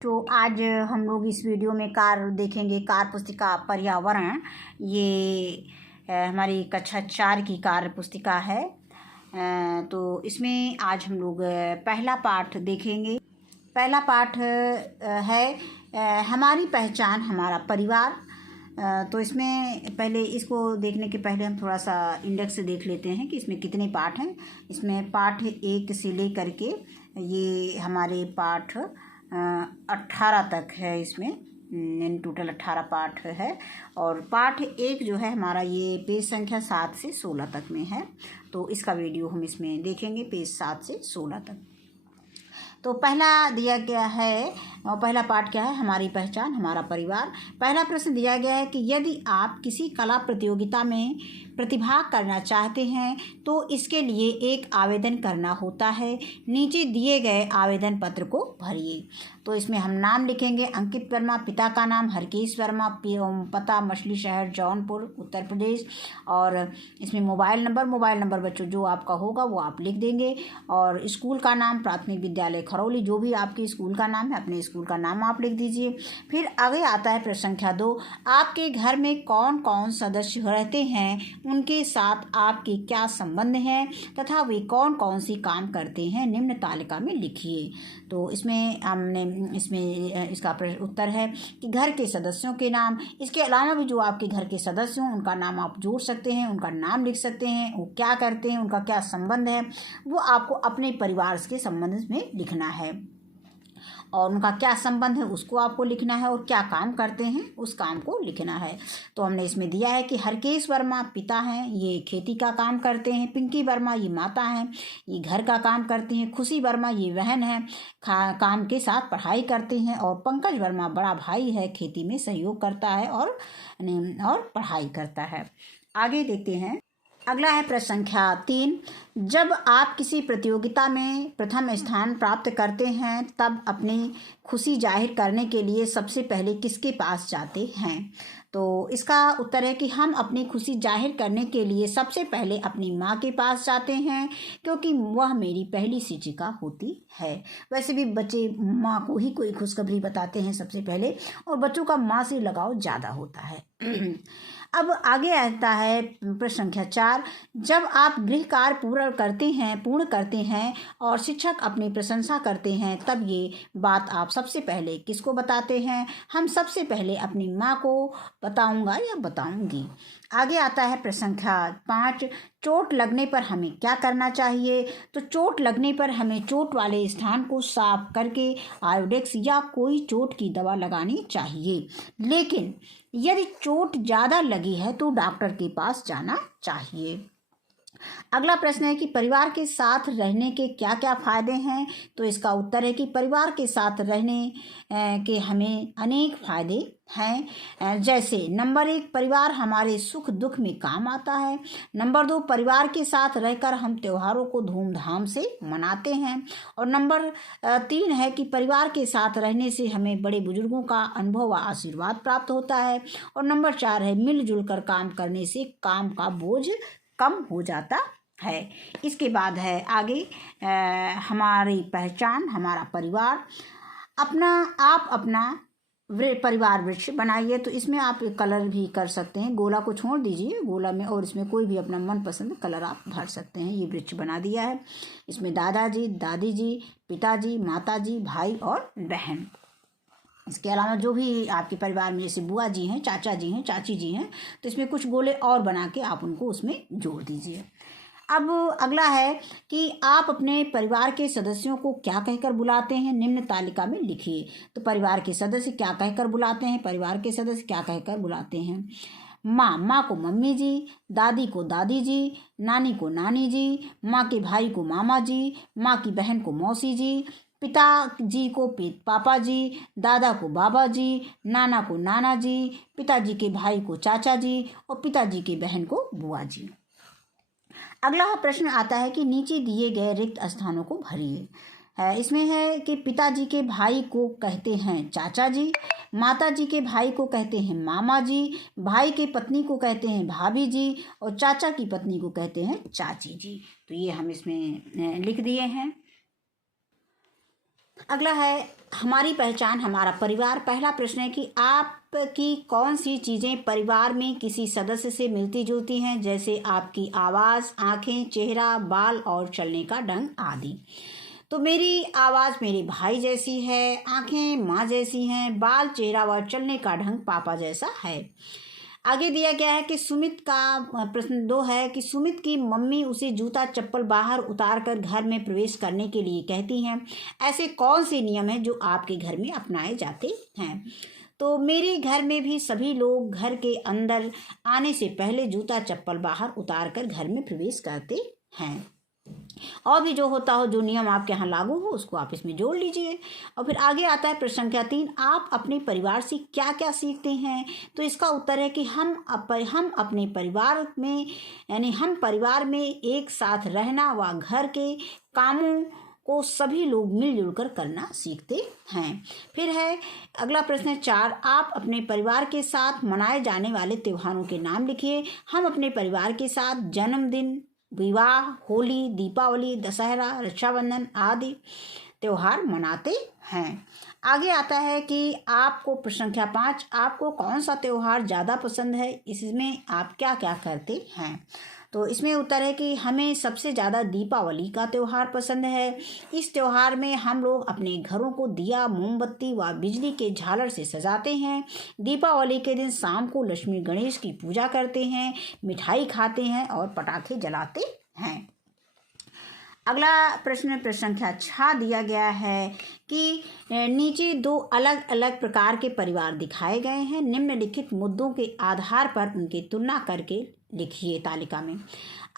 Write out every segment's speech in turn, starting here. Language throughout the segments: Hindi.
तो आज हम लोग इस वीडियो में कार देखेंगे, कार पुस्तिका पर्यावरण। ये हमारी कक्षा 4 की कार पुस्तिका है। तो इसमें आज हम लोग पहला पाठ देखेंगे। पहला पाठ है हमारी पहचान हमारा परिवार। तो इसमें पहले इसको देखने के पहले हम थोड़ा सा इंडेक्स देख लेते हैं कि इसमें कितने पाठ हैं। इसमें पाठ 1 से लेकर के ये हमारे पाठ 18 तक है। इसमें टोटल 18 पाठ है। और पाठ 1 जो है हमारा ये पेज संख्या 7 से 16 तक में है। तो इसका वीडियो हम इसमें देखेंगे पेज 7 से 16 तक। तो पहला दिया गया है, पहला पाठ क्या है, हमारी पहचान हमारा परिवार। पहला प्रश्न दिया गया है कि यदि आप किसी कला प्रतियोगिता में प्रतिभाग करना चाहते हैं तो इसके लिए एक आवेदन करना होता है। नीचे दिए गए आवेदन पत्र को भरिए। तो इसमें हम नाम लिखेंगे अंकित वर्मा, पिता का नाम हरकेश वर्मा, पता मछली शहर जौनपुर उत्तर प्रदेश। और इसमें मोबाइल नंबर बच्चों जो आपका होगा वो आप लिख देंगे। और स्कूल का नाम प्राथमिक विद्यालय खरौली, जो भी आपके स्कूल का नाम है अपने स्कूल का नाम आप लिख दीजिए। फिर आगे आता है प्रश्न संख्या 2, आपके घर में कौन कौन सदस्य रहते हैं, उनके साथ आपके क्या संबंध हैं तथा वे कौन कौन सी काम करते हैं, निम्न तालिका में लिखिए। तो इसमें इसका उत्तर है कि घर के सदस्यों के नाम, इसके अलावा भी जो आपके घर के सदस्य हों उनका नाम आप जोड़ सकते हैं, उनका नाम लिख सकते हैं, वो क्या करते हैं, उनका क्या संबंध है, वो आपको अपने परिवार के संबंध में लिखना है। और उनका क्या संबंध है उसको आपको लिखना है, और क्या काम करते हैं उस काम को लिखना है। तो हमने इसमें दिया है कि हरकेश वर्मा पिता हैं, ये खेती का काम करते हैं। पिंकी वर्मा ये माता हैं, ये घर का काम करती हैं। खुशी वर्मा ये बहन है, काम के साथ पढ़ाई करती हैं। और पंकज वर्मा बड़ा भाई है, खेती में सहयोग करता है और पढ़ाई करता है। आगे देखते हैं। अगला है प्रश्न संख्या 3, जब आप किसी प्रतियोगिता में प्रथम स्थान प्राप्त करते हैं तब अपनी खुशी जाहिर करने के लिए सबसे पहले किसके पास जाते हैं। तो इसका उत्तर है कि हम अपनी खुशी जाहिर करने के लिए सबसे पहले अपनी माँ के पास जाते हैं, क्योंकि वह मेरी पहली शिक्षिका होती है। वैसे भी बच्चे माँ को ही कोई खुशखबरी बताते हैं सबसे पहले, और बच्चों का माँ से लगाव ज़्यादा होता है। अब आगे आता है प्रश्न संख्या 4, जब आप गृह कार्य पूर्ण करते हैं और शिक्षक अपनी प्रशंसा करते हैं तब ये बात आप सबसे पहले किसको बताते हैं। हम सबसे पहले अपनी माँ को बताऊंगा या बताऊंगी। आगे आता है प्रश्न संख्या 5, चोट लगने पर हमें क्या करना चाहिए। तो चोट लगने पर हमें चोट वाले स्थान को साफ करके आयोडेक्स या कोई चोट की दवा लगानी चाहिए। लेकिन यदि चोट ज़्यादा लगी है तो डॉक्टर के पास जाना चाहिए। अगला प्रश्न है कि परिवार के साथ रहने के क्या क्या फायदे हैं। तो इसका उत्तर है कि परिवार के साथ रहने के हमें अनेक फायदे हैं। जैसे नंबर 1, परिवार हमारे सुख दुख में काम आता है। नंबर 2, परिवार के साथ रहकर हम त्योहारों को धूमधाम से मनाते हैं। और नंबर 3 है कि परिवार के साथ रहने से हमें बड़े बुजुर्गों का अनुभव व आशीर्वाद प्राप्त होता है। और नंबर 4 है मिलजुल कर काम करने से काम का बोझ कम हो जाता है। इसके बाद है आगे हमारी पहचान हमारा परिवार। आप अपना परिवार वृक्ष बनाइए। तो इसमें आप कलर भी कर सकते हैं, गोला को छोड़ दीजिए गोला में, और इसमें कोई भी अपना मनपसंद कलर आप भर सकते हैं। ये वृक्ष बना दिया है। इसमें दादाजी, दादी जी, पिताजी, माताजी, भाई और बहन। इसके अलावा जो भी आपके परिवार में जैसे बुआ जी हैं, चाचा जी हैं, चाची जी हैं, तो इसमें कुछ गोले और बना के आप उनको उसमें जोड़ दीजिए। अब अगला है कि आप अपने परिवार के सदस्यों को क्या कहकर बुलाते हैं, निम्न तालिका में लिखिए। तो परिवार के सदस्य क्या कहकर बुलाते हैं, परिवार के सदस्य क्या कहकर बुलाते हैं। माँ को मम्मी जी, दादी को दादी जी, नानी को नानी जी, माँ के भाई को मामा जी, माँ की बहन को मौसी जी, पिताजी को पापा जी, दादा को बाबा जी, नाना को नाना जी, पिताजी के भाई को चाचा जी और पिताजी की बहन को बुआ जी। अगला प्रश्न आता है कि नीचे दिए गए रिक्त स्थानों को भरिए। इसमें है कि पिताजी के भाई को कहते हैं चाचा जी, माता जी के भाई को कहते हैं मामा जी, भाई की पत्नी को कहते हैं भाभी जी और चाचा की पत्नी को कहते हैं चाची जी। तो ये हम इसमें लिख दिए हैं। अगला है हमारी पहचान हमारा परिवार। पहला प्रश्न है कि आपकी कौन सी चीज़ें परिवार में किसी सदस्य से मिलती जुलती हैं, जैसे आपकी आवाज़, आँखें, चेहरा, बाल और चलने का ढंग आदि। तो मेरी आवाज़ मेरे भाई जैसी है, आँखें माँ जैसी हैं, बाल, चेहरा व चलने का ढंग पापा जैसा है। आगे दिया गया है कि सुमित का प्रश्न 2 है कि सुमित की मम्मी उसे जूता चप्पल बाहर उतार कर घर में प्रवेश करने के लिए कहती हैं। ऐसे कौन से नियम हैं जो आपके घर में अपनाए जाते हैं? तो मेरे घर में भी सभी लोग घर के अंदर आने से पहले जूता चप्पल बाहर उतार कर घर में प्रवेश करते हैं। और भी जो होता हो, जो नियम आपके यहाँ लागू हो, उसको आप इसमें जोड़ लीजिए। और फिर आगे आता है प्रश्न संख्या 3, आप अपने परिवार से क्या क्या सीखते हैं? तो इसका उत्तर है कि हम अपने परिवार में, यानी हम परिवार में एक साथ रहना व घर के कामों को सभी लोग मिलजुल कर करना सीखते हैं। फिर है अगला प्रश्न 4, आप अपने परिवार के साथ मनाए जाने वाले त्योहारों के नाम लिखिए। हम अपने परिवार के साथ जन्मदिन, विवाह, होली, दीपावली, दशहरा, रक्षाबंधन आदि त्योहार मनाते हैं। आगे आता है कि आपको प्रश्न संख्या 5, आपको कौन सा त्योहार ज़्यादा पसंद है? इसमें आप क्या क्या करते हैं? तो इसमें उत्तर है कि हमें सबसे ज़्यादा दीपावली का त्यौहार पसंद है। इस त्यौहार में हम लोग अपने घरों को दिया, मोमबत्ती व बिजली के झालर से सजाते हैं। दीपावली के दिन शाम को लक्ष्मी गणेश की पूजा करते हैं, मिठाई खाते हैं और पटाखे जलाते हैं। अगला प्रश्न संख्या 6 दिया गया है कि नीचे 2 अलग अलग प्रकार के परिवार दिखाए गए हैं। निम्नलिखित मुद्दों के आधार पर उनकी तुलना करके लिखिए तालिका में।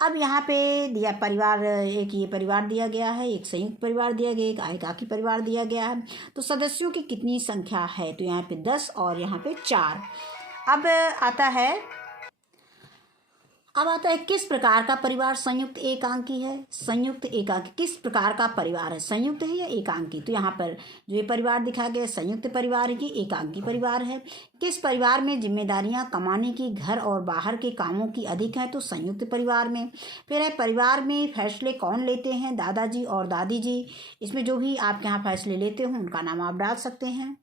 अब यहाँ पे दिया परिवार, एक ये परिवार दिया गया है, एक संयुक्त परिवार दिया गया, एक एकाकी परिवार दिया गया है। तो सदस्यों की कितनी संख्या है? तो यहाँ पे 10 और यहाँ पे 4। अब आता है किस प्रकार का परिवार संयुक्त एकांकी है? संयुक्त एकांकी किस प्रकार का परिवार है? संयुक्त है या एकांकी? तो यहाँ पर जो ये परिवार दिखाया गया संयुक्त परिवार है कि एकांकी परिवार है? किस परिवार में जिम्मेदारियां कमाने की घर और बाहर के कामों की अधिक है? तो संयुक्त परिवार में। फिर है परिवार में फैसले कौन लेते हैं? दादाजी और दादी जी। इसमें जो भी आपके यहाँ फैसले लेते हो उनका नाम आप डाल सकते हैं।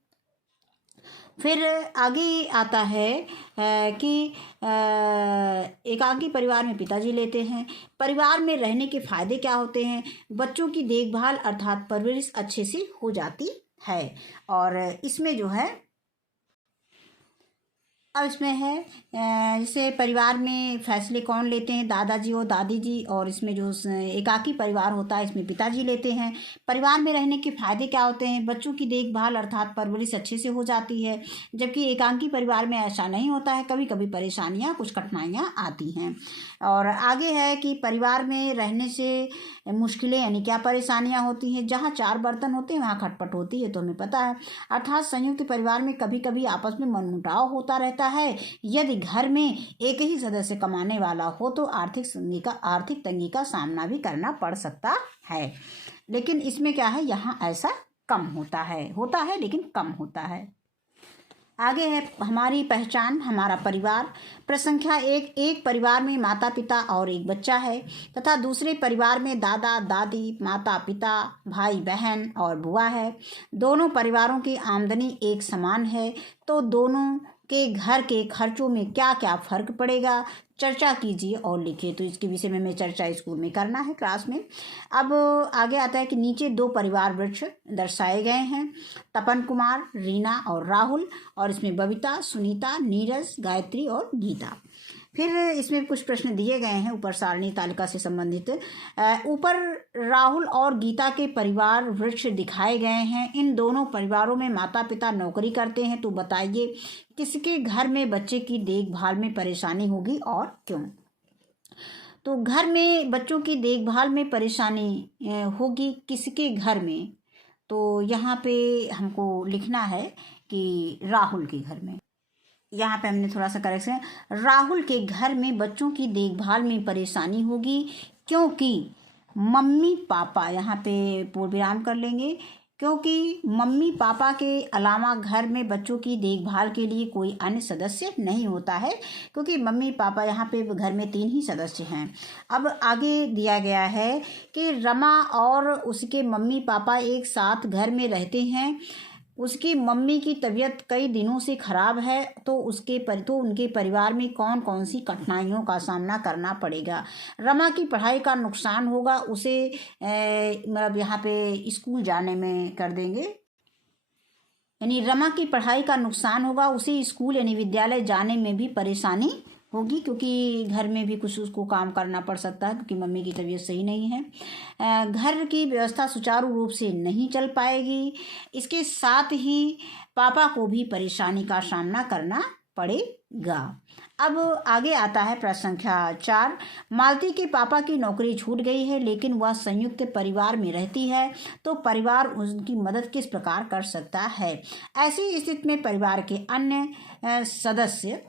फिर आगे आता है कि एकांकी परिवार में पिताजी लेते हैं। परिवार में रहने के फायदे क्या होते हैं? बच्चों की देखभाल अर्थात परवरिश अच्छे से हो जाती है। और इसमें जो है, अब इसमें है जैसे परिवार में फैसले कौन लेते हैं? दादाजी और दादी जी। और इसमें जो एकाकी परिवार होता है इसमें पिताजी लेते हैं। परिवार में रहने के फायदे क्या होते हैं? बच्चों की देखभाल अर्थात परवरिश अच्छे से हो जाती है, जबकि एकाकी परिवार में ऐसा नहीं होता है, कभी कभी परेशानियां, कुछ कठिनाइयां आती हैं। और आगे है कि परिवार में रहने से मुश्किलें यानी क्या परेशानियां होती हैं? जहाँ 4 बर्तन होते हैं वहाँ खटपट होती है, तो हमें पता है। अर्थात संयुक्त परिवार में कभी कभी आपस में मनमुटाव होता रहता है। यदि घर में एक ही सदस्य कमाने वाला हो तो आर्थिक तंगी का सामना भी करना पड़ सकता है। लेकिन इसमें क्या है, यहाँ ऐसा कम होता है लेकिन कम होता है। आगे है हमारी पहचान हमारा परिवार। प्रश्न संख्या 1, एक परिवार में माता पिता और एक बच्चा है तथा दूसरे परिवार में दादा दादी, माता पिता, भाई बहन और बुआ है। दोनों परिवारों की आमदनी एक समान है, तो दोनों के घर के खर्चों में क्या क्या फर्क पड़ेगा? चर्चा कीजिए और लिखिए। तो इसके विषय में हमें चर्चा स्कूल में करना है, क्लास में। अब आगे आता है कि नीचे 2 परिवार वृक्ष दर्शाए गए हैं। तपन कुमार, रीना और राहुल। और इसमें बबीता, सुनीता, नीरज, गायत्री और गीता। फिर इसमें कुछ प्रश्न दिए गए हैं ऊपर सारणी तालिका से संबंधित। ऊपर राहुल और गीता के परिवार वृक्ष दिखाए गए हैं। इन दोनों परिवारों में माता पिता नौकरी करते हैं, तो बताइए किसके घर में बच्चे की देखभाल में परेशानी होगी और क्यों? तो घर में बच्चों की देखभाल में परेशानी होगी किसके घर में? तो यहाँ पे हमको लिखना है कि राहुल के घर में। यहाँ पे हमने थोड़ा सा करेक्शन, राहुल के घर में बच्चों की देखभाल में परेशानी होगी क्योंकि मम्मी पापा, यहाँ पे पूर्ण विराम कर लेंगे, क्योंकि मम्मी पापा के अलावा घर में बच्चों की देखभाल के लिए कोई अन्य सदस्य नहीं होता है, क्योंकि मम्मी पापा यहाँ पे घर में 3 ही सदस्य हैं। अब आगे दिया गया है कि रमा और उसके मम्मी पापा एक साथ घर में रहते हैं, उसकी मम्मी की तबीयत कई दिनों से खराब है, तो उनके परिवार में कौन कौन सी कठिनाइयों का सामना करना पड़ेगा। रमा की पढ़ाई का नुकसान होगा, उसे मतलब यहाँ पे स्कूल जाने में कर देंगे, यानी रमा की पढ़ाई का नुकसान होगा, उसे स्कूल यानी विद्यालय जाने में भी परेशानी होगी, क्योंकि घर में भी कुछ उसको काम करना पड़ सकता है, क्योंकि मम्मी की तबीयत सही नहीं है। घर की व्यवस्था सुचारू रूप से नहीं चल पाएगी। इसके साथ ही पापा को भी परेशानी का सामना करना पड़ेगा। अब आगे आता है प्रश्न संख्या 4। मालती के पापा की नौकरी छूट गई है, लेकिन वह संयुक्त परिवार में रहती है, तो परिवार उनकी मदद किस प्रकार कर सकता है। ऐसी स्थिति में परिवार के अन्य सदस्य,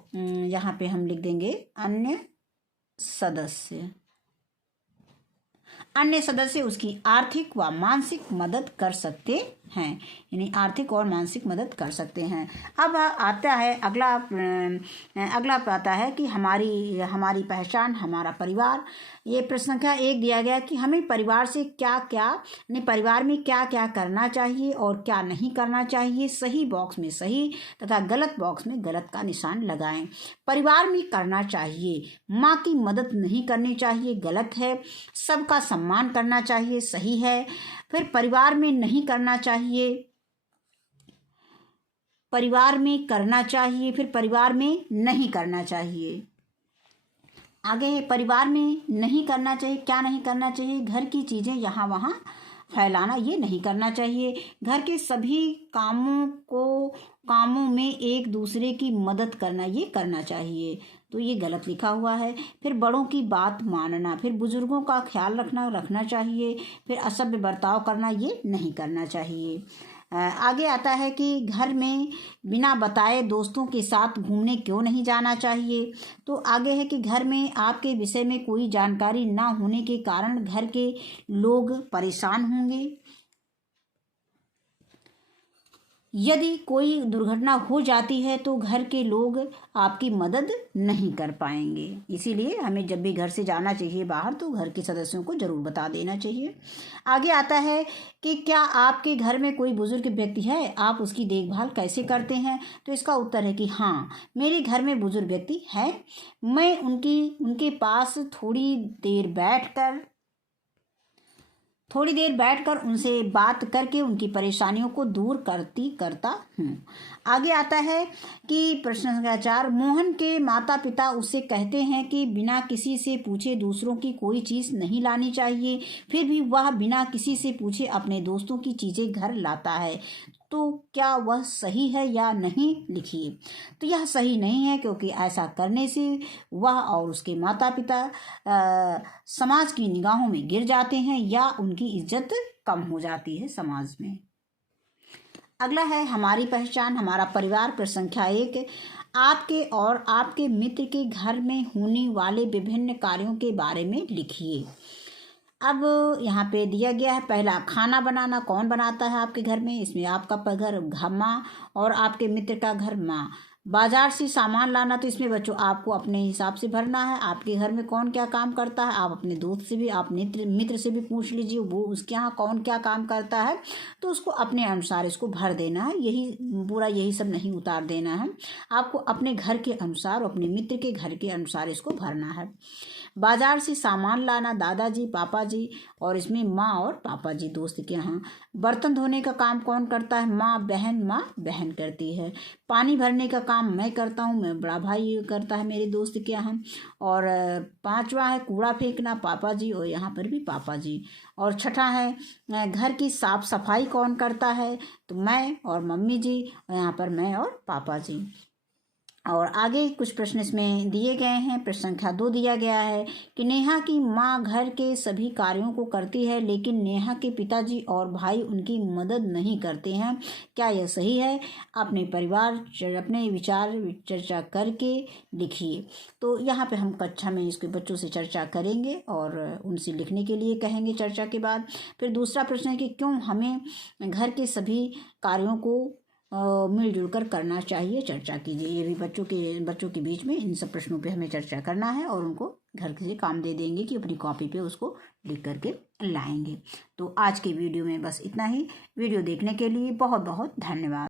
यहाँ पे हम लिख देंगे अन्य सदस्य उसकी आर्थिक व मानसिक मदद कर सकते हैं, यानी आर्थिक और मानसिक मदद कर सकते हैं। अब आता है अगला आता है कि हमारी पहचान, हमारा परिवार। ये प्रश्न संख्या 1 दिया गया कि हमें परिवार से परिवार में क्या क्या करना चाहिए और क्या नहीं करना चाहिए। सही बॉक्स में सही तथा गलत बॉक्स में गलत का निशान लगाएं। परिवार में करना चाहिए, माँ की मदद नहीं करनी चाहिए, गलत है। सबका सम्मान करना चाहिए, सही है। फिर परिवार में नहीं करना चाहिए, परिवार में करना चाहिए, फिर परिवार में नहीं करना चाहिए। आगे है परिवार में नहीं करना चाहिए, क्या नहीं करना चाहिए। घर की चीज़ें यहाँ वहाँ फैलाना, ये नहीं करना चाहिए। घर के सभी कामों में एक दूसरे की मदद करना, ये करना चाहिए, तो ये गलत लिखा हुआ है। फिर बड़ों की बात मानना, फिर बुजुर्गों का ख्याल रखना चाहिए। फिर असभ्य बर्ताव करना, ये नहीं करना चाहिए। आगे आता है कि घर में बिना बताए दोस्तों के साथ घूमने क्यों नहीं जाना चाहिए। तो आगे है कि घर में आपके विषय में कोई जानकारी ना होने के कारण घर के लोग परेशान होंगे। यदि कोई दुर्घटना हो जाती है तो घर के लोग आपकी मदद नहीं कर पाएंगे। इसीलिए हमें जब भी घर से जाना चाहिए बाहर, तो घर के सदस्यों को ज़रूर बता देना चाहिए। आगे आता है कि क्या आपके घर में कोई बुजुर्ग व्यक्ति है, आप उसकी देखभाल कैसे करते हैं। तो इसका उत्तर है कि हाँ, मेरे घर में बुजुर्ग व्यक्ति है। मैं उनके पास थोड़ी देर बैठकर उनसे बात करके उनकी परेशानियों को दूर करता हूँ। आगे आता है कि प्रश्न संख्या 4। मोहन के माता पिता उससे कहते हैं कि बिना किसी से पूछे दूसरों की कोई चीज़ नहीं लानी चाहिए, फिर भी वह बिना किसी से पूछे अपने दोस्तों की चीज़ें घर लाता है। तो क्या वह सही है या नहीं, लिखिए। तो यह सही नहीं है, क्योंकि ऐसा करने से वह और उसके माता पिता समाज की निगाहों में गिर जाते हैं या उनकी इज्जत कम हो जाती है समाज में। अगला है हमारी पहचान, हमारा परिवार। प्रश्न संख्या 1। आपके और आपके मित्र के घर में होने वाले विभिन्न कार्यों के बारे में लिखिए। अब यहाँ पे दिया गया है, पहला खाना बनाना कौन बनाता है आपके घर में। इसमें आपका घर माँ और आपके मित्र का घर माँ। बाजार से सामान लाना, तो इसमें बच्चों आपको अपने हिसाब से भरना है। आपके घर में कौन क्या काम करता है, आप अपने दोस्त से भी, आप मित्र से भी पूछ लीजिए, वो उसके यहाँ कौन क्या काम करता है, तो उसको अपने अनुसार इसको भर देना है। यही सब नहीं उतार देना है, आपको अपने घर के अनुसार, अपने मित्र के घर के अनुसार इसको भरना है। बाजार से सामान लाना, दादाजी पापा जी, और इसमें माँ और पापा जी दोस्त के यहाँ। बर्तन धोने का काम कौन करता है, माँ बहन करती है। पानी भरने का काम मैं करता हूँ, मैं बड़ा भाई करता है मेरे दोस्त के यहाँ। और 5वां है कूड़ा फेंकना, पापा जी, और यहाँ पर भी पापा जी। और 6ठा है घर की साफ सफाई कौन करता है, तो मैं और मम्मी जी, और यहाँ पर मैं और पापा जी। और आगे कुछ प्रश्न इसमें दिए गए हैं। प्रश्न संख्या 2 दिया गया है कि नेहा की माँ घर के सभी कार्यों को करती है, लेकिन नेहा के पिताजी और भाई उनकी मदद नहीं करते हैं, क्या यह सही है। अपने विचार चर्चा करके लिखिए। तो यहाँ पे हम कक्षा में इसके बच्चों से चर्चा करेंगे और उनसे लिखने के लिए कहेंगे चर्चा के बाद। फिर दूसरा प्रश्न है कि क्यों हमें घर के सभी कार्यों को मिलजुल कर करना चाहिए, चर्चा कीजिए। ये भी बच्चों के बीच में इन सब प्रश्नों पे हमें चर्चा करना है और उनको घर से काम दे देंगे कि अपनी कॉपी पे उसको लिख करके लाएंगे। तो आज के वीडियो में बस इतना ही। वीडियो देखने के लिए बहुत बहुत धन्यवाद।